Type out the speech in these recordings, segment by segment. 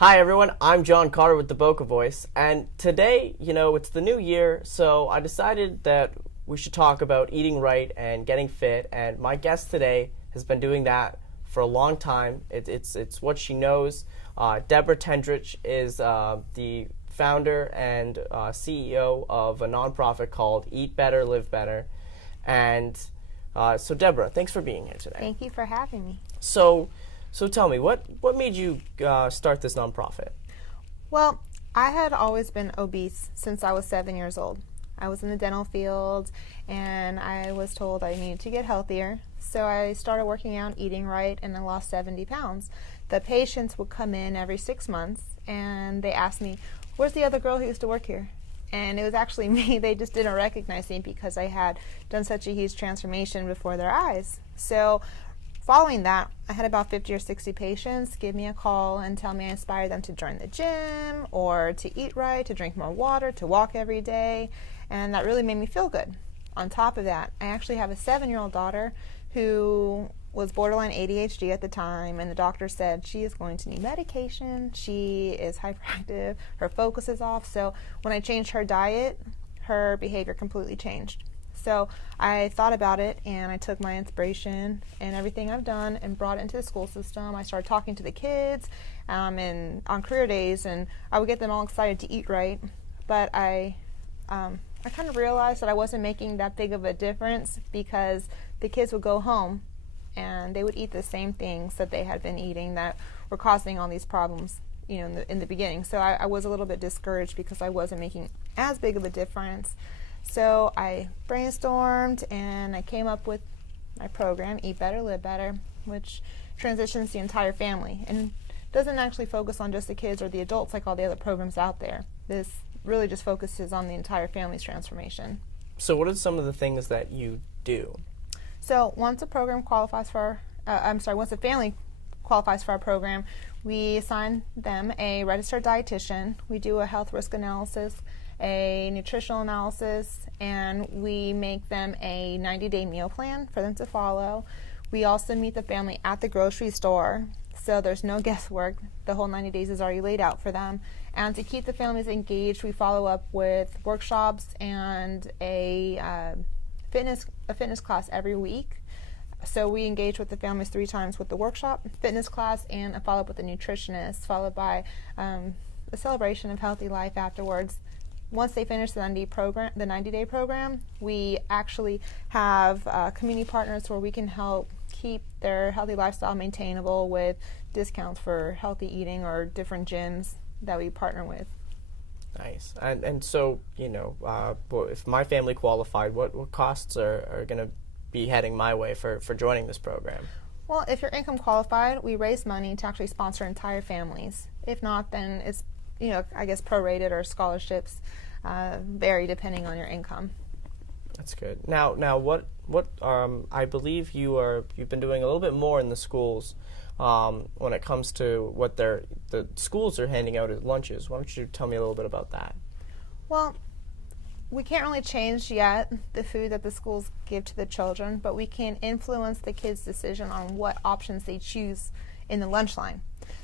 Hi everyone, I'm Jon Carter with the Boca Voice, and today, it's the new year, so I decided that we should talk about eating right and getting fit, and my guest today has been doing that for a long time. It's what she knows. Debra Tendrich is the founder and CEO of a nonprofit called Eat Better, Live Better, and so Debra, thanks for being here today. Thank you for having me. So tell me, what made you start this nonprofit? Well, I had always been obese since I was 7 years old. I was in the dental field, and I was told I needed to get healthier. So I started working out, eating right, and I lost 70 pounds. The patients would come in every 6 months, and they asked me, "Where's the other girl who used to work here?" And it was actually me. They just didn't recognize me because I had done such a huge transformation before their eyes. So following that, I had about 50 or 60 patients give me a call and tell me I inspired them to join the gym or to eat right, to drink more water, to walk every day, and that really made me feel good. On top of that, I actually have a 7-year-old daughter who was borderline ADHD at the time, and the doctor said she is going to need medication, she is hyperactive, her focus is off, so when I changed her diet, her behavior completely changed. So I thought about it, and I took my inspiration and everything I've done and brought it into the school system. I started talking to the kids and on career days, and I would get them all excited to eat right. But I kind of realized that I wasn't making that big of a difference because the kids would go home and they would eat the same things that they had been eating that were causing all these problems, in the beginning. So I was a little bit discouraged because I wasn't making as big of a difference. So I brainstormed and I came up with my program, Eat Better, Live Better, which transitions the entire family and doesn't actually focus on just the kids or the adults like all the other programs out there. This really just focuses on the entire family's transformation. So what are some of the things that you do? So once a family qualifies for our program, we assign them a registered dietitian. We do a health risk analysis, a nutritional analysis, and we make them a 90-day meal plan for them to follow. We also meet the family at the grocery store, so there's no guesswork. The whole 90 days is already laid out for them. And to keep the families engaged, we follow up with workshops and a fitness class every week. So we engage with the families 3 times with the workshop, fitness class, and a follow-up with the nutritionist, followed by a celebration of healthy life afterwards. Once they finish the 90-day program, we actually have community partners where we can help keep their healthy lifestyle maintainable with discounts for healthy eating or different gyms that we partner with. Nice. And so, if my family qualified, what costs are going to be heading my way for joining this program? Well, if you're income qualified, we raise money to actually sponsor entire families. If not, then it's I guess prorated, or scholarships vary depending on your income. That's good. Now, what I believe you've been doing a little bit more in the schools when it comes to what the schools are handing out as lunches. Why don't you tell me a little bit about that? Well, we can't really change yet the food that the schools give to the children, but we can influence the kids' decision on what options they choose in the lunch line.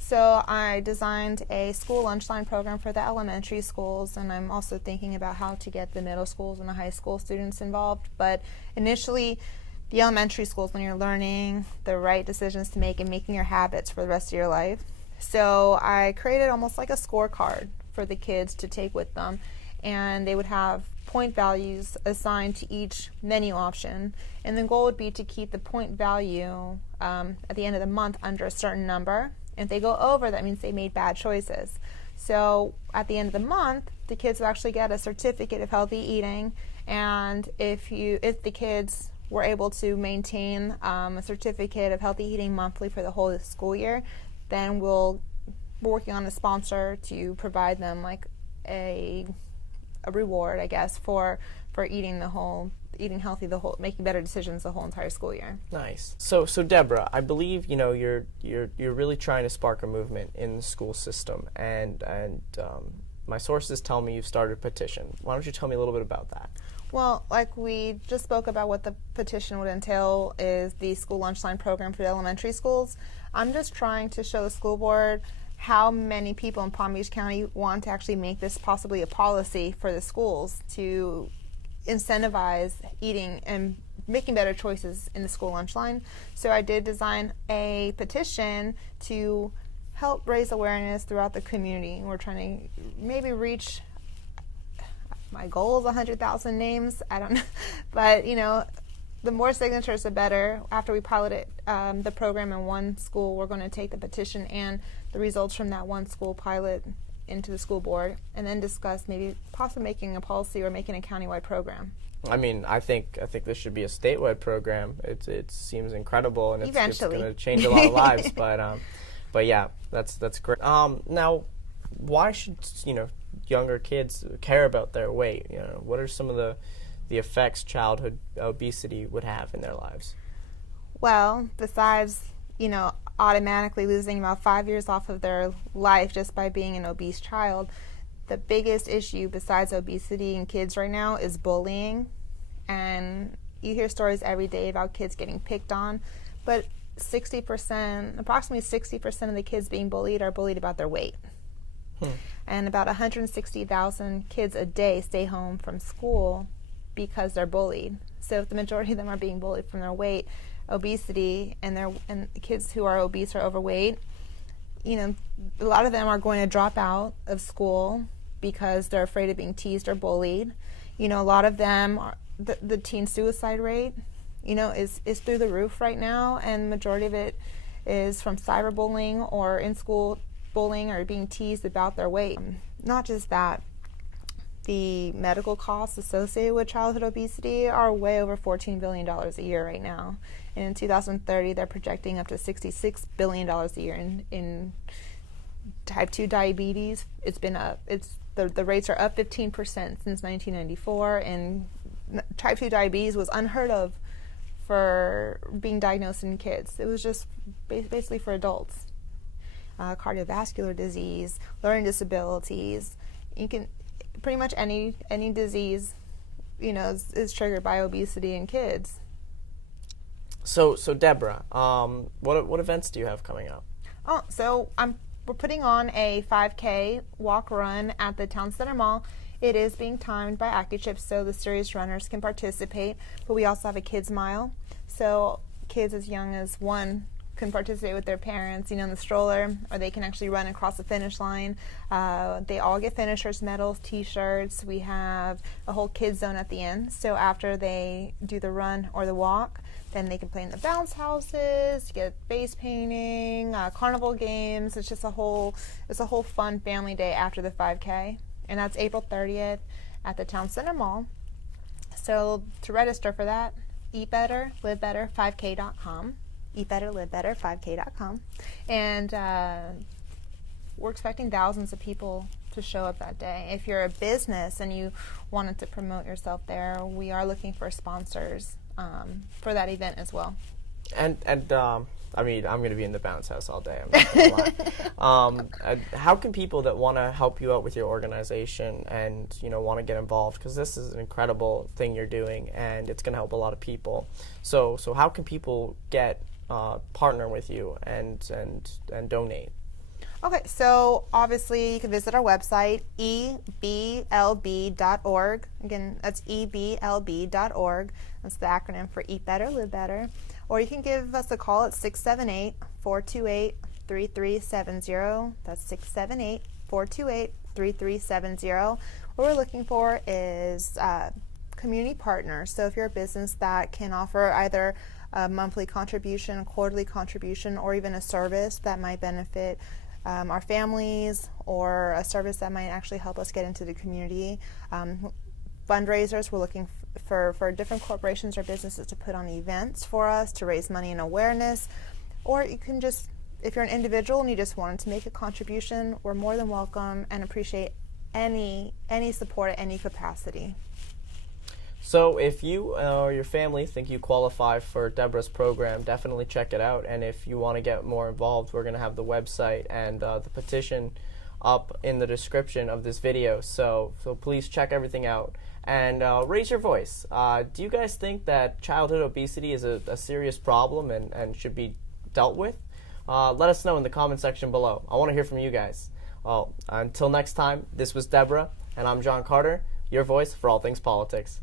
So I designed a school lunch line program for the elementary schools, and I'm also thinking about how to get the middle schools and the high school students involved. But initially, the elementary schools, when you're learning the right decisions to make and making your habits for the rest of your life. So I created almost like a scorecard for the kids to take with them, and they would have point values assigned to each menu option, and the goal would be to keep the point value at the end of the month under a certain number. If they go over, that means they made bad choices. So at the end of the month, the kids will actually get a certificate of healthy eating, and if the kids were able to maintain a certificate of healthy eating monthly for the whole school year, then we're working on a sponsor to provide them like a reward, I guess, for eating healthy making better decisions the whole entire school year. Nice. So Debra, I believe you're really trying to spark a movement in the school system, and my sources tell me you've started a petition. Why don't you tell me a little bit about that? Well, like we just spoke about, what the petition would entail is the school lunch line program for the elementary schools. I'm just trying to show the school board how many people in Palm Beach County want to actually make this possibly a policy for the schools to incentivize eating and making better choices in the school lunch line. So I did design a petition to help raise awareness throughout the community. We're trying to maybe reach, my goal is 100,000 names. I don't know, but the more signatures, the better. After we piloted the program in one school, we're going to take the petition and the results from that one school pilot into the school board, and then discuss maybe possibly making a policy or making a countywide program. I mean, I think this should be a statewide program. It seems incredible, and it's going to change a lot of lives. But yeah, that's great. Now, why should younger kids care about their weight? What are some of the effects childhood obesity would have in their lives? Well, besides automatically losing about 5 years off of their life just by being an obese child, the biggest issue besides obesity in kids right now is bullying. And you hear stories every day about kids getting picked on, but approximately 60% of the kids being bullied are bullied about their weight. And about 160,000 kids a day stay home from school because they're bullied. So if the majority of them are being bullied from their weight, obesity, and kids who are obese or overweight, a lot of them are going to drop out of school because they're afraid of being teased or bullied. A lot of them the teen suicide rate, is through the roof right now, and the majority of it is from cyberbullying or in school bullying or being teased about their weight. Not just that, the medical costs associated with childhood obesity are way over $14 billion a year right now. And in 2030, they're projecting up to $66 billion a year in type 2 diabetes. It's been up. The rates are up 15% since 1994, and type 2 diabetes was unheard of for being diagnosed in kids. It was just basically for adults. Cardiovascular disease, learning disabilities. You can pretty much any disease, is triggered by obesity in kids. So Debra, what events do you have coming up? So we're putting on a 5K walk run at the Town Center Mall. It is being timed by AccuChip, so the serious runners can participate. But we also have a kids mile, so kids as young as 1 can participate with their parents, in the stroller, or they can actually run across the finish line. They all get finishers medals, t-shirts. We have a whole kids zone at the end, so after they do the run or the walk, then they can play in the bounce houses, get base painting, carnival games. It's just a whole fun family day after the 5K, and that's April 30th at the Town Center Mall. So to register for that, eatbetterlivebetter5k.com. eatbetterlivebetter5k.com, and we're expecting thousands of people to show up that day. If you're a business and you wanted to promote yourself there, we are looking for sponsors for that event as well. And I mean, I'm going to be in the bounce house all day. I'm not going to lie. How can people that want to help you out with your organization and want to get involved, because this is an incredible thing you're doing and it's going to help a lot of people. So how can people get partner with you and donate? Okay, so obviously you can visit our website, eblb.org. Again, that's eblb.org. That's the acronym for Eat Better, Live Better. Or you can give us a call at 678-428-3370. That's 678-428-3370. What we're looking for is community partners. So if you're a business that can offer either a monthly contribution, a quarterly contribution, or even a service that might benefit our families, or a service that might actually help us get into the community. Fundraisers, we're looking for different corporations or businesses to put on events for us to raise money and awareness. Or you can just, if you're an individual and you just wanted to make a contribution, we're more than welcome and appreciate any support at any capacity. So if you or your family think you qualify for Debra's program, definitely check it out. And if you want to get more involved, we're going to have the website and the petition up in the description of this video. So please check everything out and raise your voice. Do you guys think that childhood obesity is a serious problem and should be dealt with? let us know in the comment section below. I want to hear from you guys. Well, until next time, this was Debra, and I'm Jon Carter, your voice for all things politics.